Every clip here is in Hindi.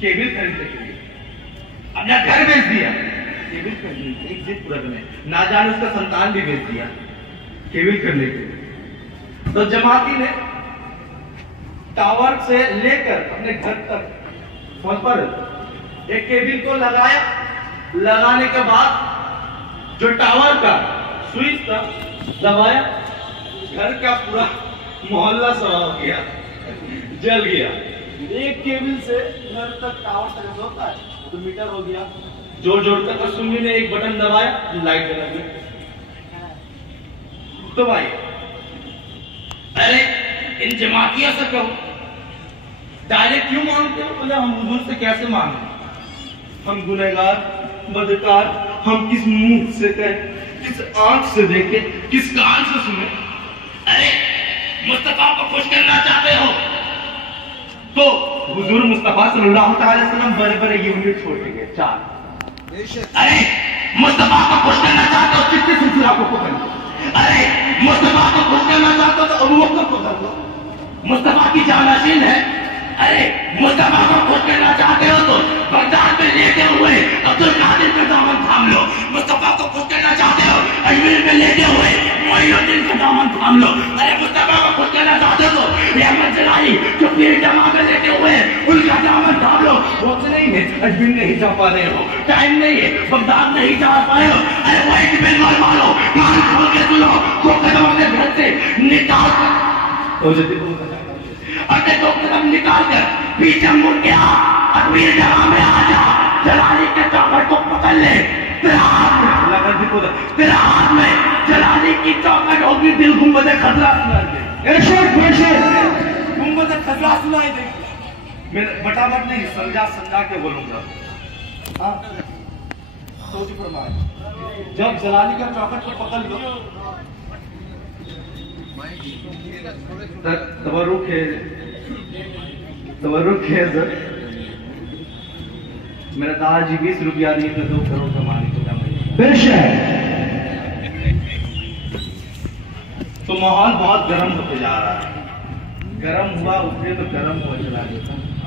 केबिल खरीदने के लिए अपना घर बेच दिया, केबिल खरीदने के लिए, एक जिद पूरा करने, ना जाने उसका संतान भी बेच दिया केबिल करने के लिए। तो जमाती ने टावर से लेकर अपने घर तक फोन पर एक केबिल को लगाया। लगाने के बाद जो टावर का स्विच था दबाया, घर का पूरा मोहल्ला सवा हो गया, जल गया। एक केबिल से घर तक टावर तक होता है तो मीटर हो गया, जोड़ जोड़ कर सुन्नी ने एक बटन दबाया, लाइट जला गई। तो भाई अरे इन जमातियों से कहो डायरेक्ट क्यों मांगते हो? बोले हम हुजूर से कैसे मांगे, हम गुनहगार बदकार, हम किस मुंह से कहें, किस आंख से देखे, किस कान से सुने? अरे मुस्तफा को खुश करना चाहते हो तो हुजूर मुस्तफा सल्लल्लाहु अलैहि वसल्लम बड़े-बड़े यूनिट छोड़ के गए, 4। अरे मुस्तफा को खुश करना चाहते हो कितने सिलसिला को पकड़ लो। अरे मुस्तफा को खुश करना चाहते हो तो अबू बकर को पकड़ लो, मुस्तफा की जानाशीन है। अरे मुस्तफा को खुश करना चाहते हो तो बगदाद में लेटे हुए अब्दुल कादिर का दामन थाम लो, मुस्तफा को खुश करना चाहते हो अजमेर में लेटे हुए मोइनुद्दीन का दामन थाम लो। अरे मुस्तफा को खुश करना चाहते हो तो अहमद जलाली जो पीर जमा कर लेटे हुए उनका दामन थाम लो। वक्त नहीं है, अजमेर नहीं जा पा रहे हो, टाइम नहीं है, बगदाद नहीं जा पाए हो। अरे वही बेंगल वालों कान खोल के सुनो, दो कदम अपने घर से निकाल कर अपने 2 कदम निकाल कर पीछे मुड़ के आ और वीर जगह में आ जा, जलाली के चौखट को पकड़ ले। तेरा हाथ में जलाली की चौखट होगी, दिल गुंबद खजरा सुनाई देगी, गुंबद खजरा सुनाई देगी। मैं बटाबट नहीं समझा के बोलूंगा। हाँ सोच फरमाए, जब जलाली का चौखट को पकड़ लो तवरुक है सर, मेरा दादाजी 20 रुपया नहीं तो 2 करोड़ कमाने को तो माहौल बहुत गर्म होते जा रहा है। गर्म हुआ उठे तो गर्म हो चला गया,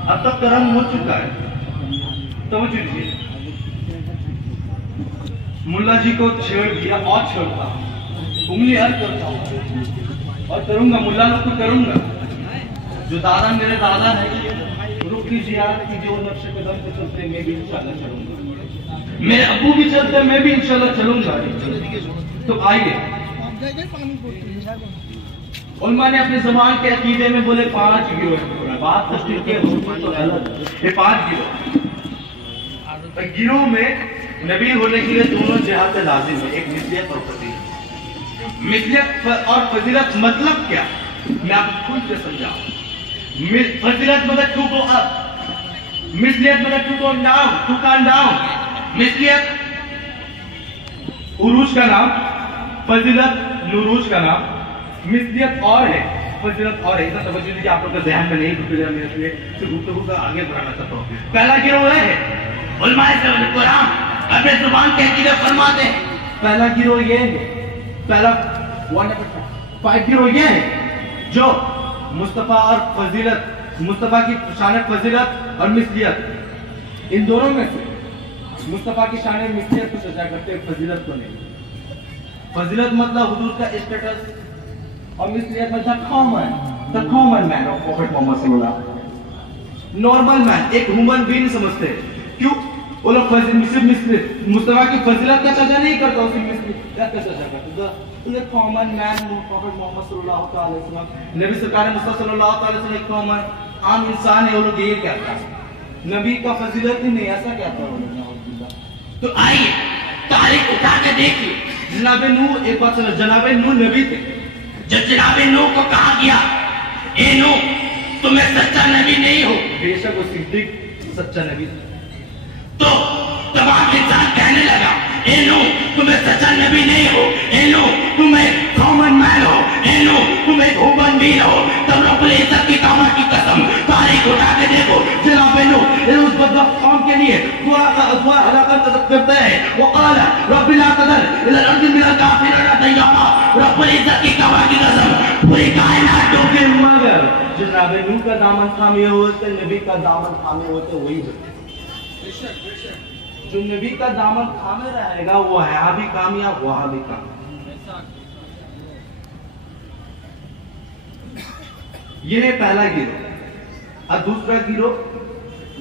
अब तक गर्म हो चुका है। तो मुल्ला जी को छेड़ दिया और छेड़ता, उंगली हर करता हूँ और करूंगा, मुल्ला लोग को करूंगा। जो दादा मेरे दादा है, रुख की जियारत की जो नक्शे कदम पे चलते मैं भी इंशाल्लाह चलूंगा, मेरे अब्बू भी चलते मैं भी इंशाल्लाह चलूंगा। तो आइए, उलमा ने अपने जबान के अकीदे में बोले 5 गिरोह, बात तस्वीर के तो अलग, ये 5 गिरोह। गिरोह में नबी होने के लिए दोनों जिहाद लाजिम है, एक मिसलियत और फजीलत। मिसलियत और फजीलत मतलब क्या, मैं आपको खुद से समझाऊं। फजीलत मतलब टू गो अप, मिसलियत मतलब to go down, to come down. मिसलियत उरूज का नाम, फजीलत नुरूज का नाम। मिसलियत और है, फजीलत और है। इतना तवज्जो दीजिए, आप लोग का ध्यान में नहीं रुकेगा, मैं इसलिए गुफ्तगू का आगे बढ़ाना चाहता हूँ। पहला गिरोह है उलमाए कुरान अपने जुबान के अकीदे फरमाते हैं। पहला गिरोह ये है, पहला 5 गिरोह ये है जो मुस्तफा और फजीलत, मुस्तफा की शान फजीलत और मिसलियत, इन दोनों में से मुस्तफा की शान मिसलियत को सजा करते हैं, फजीलत को नहीं। फजीलत मतलब हुजूर का स्टेटस और मिसलियत मतलब common man of prophet Muhammad सल्लल्लाहु अलैहि वसल्म, नॉर्मल मैन, एक ह्यूमन बीइंग समझते हैं। क्यों? वो लोग मुस्तफा की फजीलत का सजा नहीं करता, उसकी मिसलियत का सजा करता। कॉमन मैन प्रॉफेट मोहम्मद सल्लल्लाहु अलैहि वसल्लम, नबी सरकार मुस्तफा सल्लल्लाहु अलैहि वसल्लम एक कॉमन आम इंसान है। वो लोग ये कहता है नबी का फजीलत ही नहीं, ऐसा कहता है। तो आइए तारीख उठा के देखिए, जनाबे नूह, एक बात समझ, जनाबे नूह नबी थे। जब जनाबे नूह को कहा गया ए नूह तुम्हें सच्चा नबी नहीं हो, बेशक वो सिद्दीक सच्चा नबी था, तो तमाम इंसान कहने लगा ए नूह तुम्हें सच्चा नबी नहीं हो, ए नूह तुम एक कॉमन मैन हो, ए नूह तुम एक ह्यूमन बीइंग हो। तब रब्बुल इज्जत की कामा की कसम, तारीख उठा के देखो, जनाबे नूह उस बदबख्त कौम के लिए दुआ हलाकत करते हैं। वो क़ाला रब्बिना तज़र इलल अर्ज़ि मिनल काफ़िरीना दय्यारा, रब्बुल इज्जत की कामा की कसम पूरी कायनात डूबी मगर जनाब नूह का दामन थामे होते, नबी का दामन थामे होते, वही होते। जो नबी का दामन थामे रहेगा वो है भी कामयाब, वहां भी कामयाब। ये है पहला गिरोह। और दूसरा गिरोह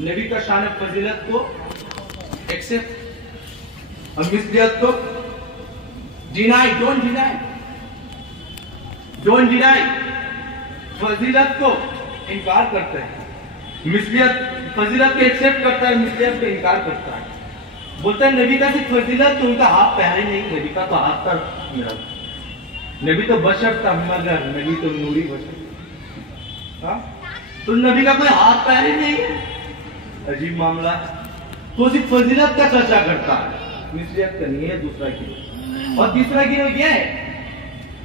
नबी का शान फजीलत को एक्सेप्ट और मिसलियत को डिनाई, डोंट डिनाई। फजीलत को इनकार करते हैं, मिसलियत फजीलत को एक्सेप्ट करता है, मिसलियत को इनकार करता है। बोलता है नबी का सिर्फ फजीलत तो उनका हाथ पहले नहीं, नबी का तो हाथ था मेरा, नबी तो बशर था, मगर नबी तो नूरी बशर। तो नबी का कोई हाथ पहले नहीं, अजीब मामला है। तो सिर्फ फजीलत का चर्चा करता है, मिसलियत का नहीं है। दूसरा गिरोह। और तीसरा गिरोह यह है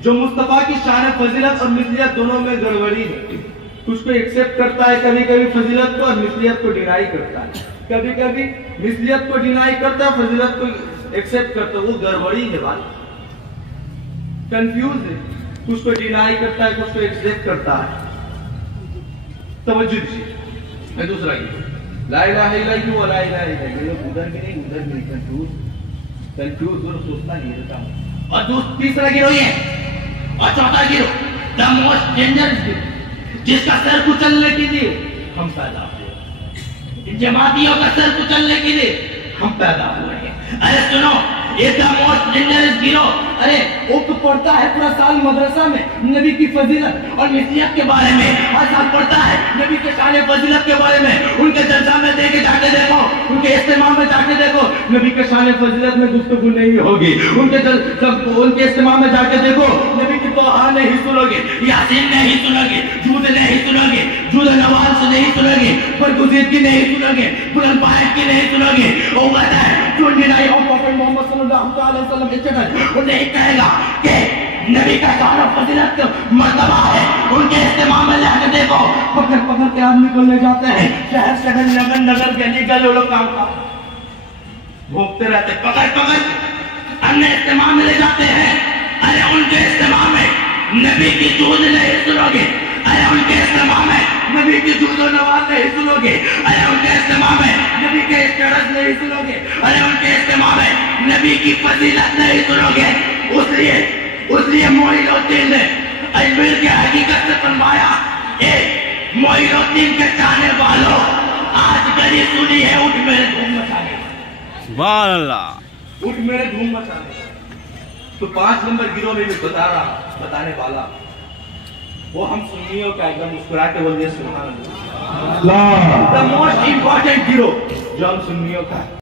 जो मुस्तफा की शान फजीलत और मिसलियत दोनों में गड़बड़ी है, उसको एक्सेप्ट करता है कभी कभी फजीलत को और मिसलियत को डिनाई करता है, कभी कभी मिसलियत को डिनाई करता है, फजीलत को एक्सेप्ट करता है। वो गड़बड़ी है, बात कंफ्यूज है, कुछ को डिनाई करता है, कुछ को एक्सेप्ट करता है। तवज्जो दीजिए। दूसरा गिरोह ला इलाहा इल्लल्लाह व ला इलाहा इल्लल्लाह, उधर भी नहीं उधर भी नहीं, कंफ्यूज और सोचना नहीं रहता। और तीसरा गिरोह ये और चौथा गिरोह द मोस्ट डेंजरस गिरोह, जिसका सर कुचलने के लिए हम पैदा हुए, जमातियों का सर कुचलने के लिए हम पैदा हुए हैं। अरे सुनो, ये द मोस्ट डेंजरस गिरोह, अरे वो तो पढ़ता है पूरा साल मदरसा में नबी की फजीलत और मिसलियत के बारे में, हर साल पढ़ता है नबी के शान फजीलत के बारे में, उनके जलसा में देके जाके देखो, उनके इस्तेमाल में जाके देखो, नबी के शान फजीलत में गुफ्तगू नहीं होगी। उनके इस्तेमाल में जाके देखो, नबी की तोहा नहीं सुनोगे, यासीन नहीं सुनोगे, जूद नहीं सुनोगे, जूद नवाज से नहीं सुनोगे, बरगुज़ीद की नहीं सुनोगे, बुलंद बायत की नहीं सुनोगे। वो कहता है जो डिनाई ऑफ प्रॉफिट मोहम्मद सल्लल्लाहु अलैहि वसल्लम इट्स वो नहीं कहेगा कि नबी का शान और फजीलत मर्तबा है, उनके इस्तेमाल में जाके देखो, पकड़ पकड़ के आदमी को ले जाते हैं, शहर शहर नगर नगर गली गली, लोग काम भोगते रहते, पकड़ पकड़ अन्य इस्तेमाल में ले जाते हैं। अरे उनके इस्तेमाल में नबी की जूद नहीं सुनोगे, अरे उनके इस्तेमाल में नबी की जूद और नवाज नहीं सुनोगे, अरे उनके इस्तेमाल में नबी के स्टेटस नहीं सुनोगे, अरे उनके इस्तेमाल में नबी की फजीलत नहीं सुनोगे। उसलिए मोइनुद्दीन ने अजमेर के हकीकत से बनवाया, एक मोइनुद्दीन के चाहने वालों, आज गली सुनी है, उठ मेरे धूम मचाने, सुभान अल्लाह, उठ मेरे धूम मचाने। तो 5 नंबर गिरोह में भी बताने वाला वो हम सुन्नियों का एकदम मुस्कुरा के बोलिए सुभान अल्लाह, द मोस्ट इंपॉर्टेंट गिरोह जो हम सुन्नियों का